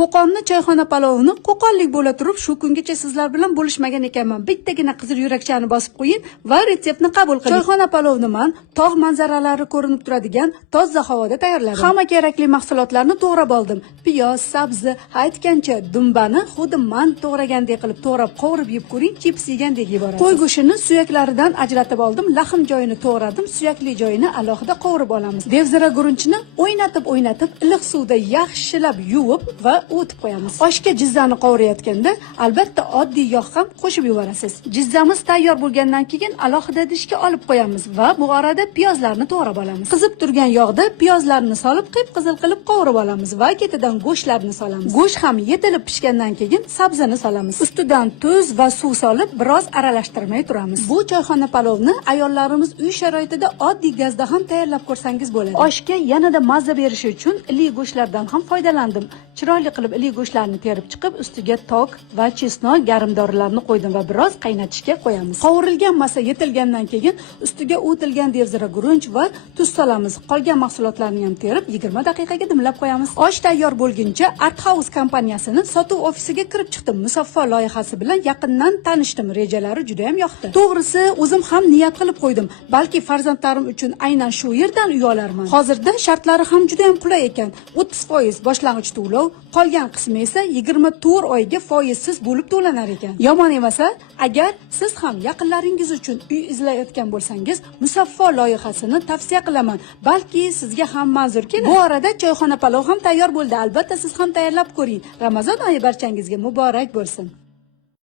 Qo'qonni choyxona palovini qo'qonlik bo'la turib shu kungacha sizlar bilan bo'lishmagan ekanman. Bittagina qizil yurakchani bosib qo'ying va retseptni qabul qiling. Choyxona palovni men tog' manzaralari ko'rinib turadigan toza havoda tayyorladim. Hamma kerakli mahsulotlarni to'g'rab oldim. Piyoz, sabzi, aytgancha dumbani xuddi man to'g'ragandek qilib to'g'rab qovurib yeb ko'ring, chips yegandek yeb borasiz. Qo'y go'shtini suyaklaridan ajratib oldim. Lahm joyini to'g'radim, suyakli joyini alohida qovurib olamiz. Devzira guruchini o'ynatib iliq suvda yaxshilab yuvib va o'tib qo'yamiz. Oshga jizzani qovurayotganda albatta oddiy yog' ham qo'shib yuborasiz. Jizzamiz tayyor bo'lgandan keyin alohida idishga olib qo'yamiz va bu orada piyozlarni to'g'rab olamiz. Qizib turgan yog'da piyozlarni solib qip-qizil qilib qovurib olamiz va ketidan go'shtlarni solamiz. Go'sht ham yetilib pishgandan keyin sabzini solamiz. Ustidan tuz va suv solib biroz aralashtirmay turamiz. Bu choyxona palovni ayollarimiz uy sharoitida oddiy gazda ham tayyorlab ko'rsangiz bo'ladi. Oshga yanada mazza berishi uchun iliq go'shtlardan ham foydalandim. Chiroyli qilib iliq go'shtlarni terib chiqib, ustiga tok va chesnok, garimdorilarni qo'ydim va biroz qaynatishga qo'yamiz. Qovurilgan massa yetilgandan keyin ustiga o'tilgan devzira gurunch va tuz solamiz. Qolgan mahsulotlarni ham terib 20 daqiqaga dimlab qo'yamiz. Osh tayyor bo'lguncha Art House kompaniyasini sotuv ofisiga kirib chiqdim. Musaffo loyihasi bilan yaqindan tanishdim. Rejalari juda ham yoqdi. To'g'risi, o'zim ham niyat qilib qo'ydim. Balki farzandlarim uchun aynan shu yerdan uy olarman. Hozirda shartlari ham juda ham qulay ekan. 30% boshlang'ich to'lov, qolgan qismi esa 24 oyga foizsiz bo'lib to'lanar ekan. Yomon emas, agar siz ham yaqinlaringiz uchun uy izlayotgan bo'lsangiz, Musaffo loyihasini tavsiya qilaman. Balki sizga ham manzur kelar. Bu orada choyxona palov ham tayyor bo'ldi. Albatta siz ham tayyorlab ko'ring. Ramazon oyi barchangizga muborak bo'lsin.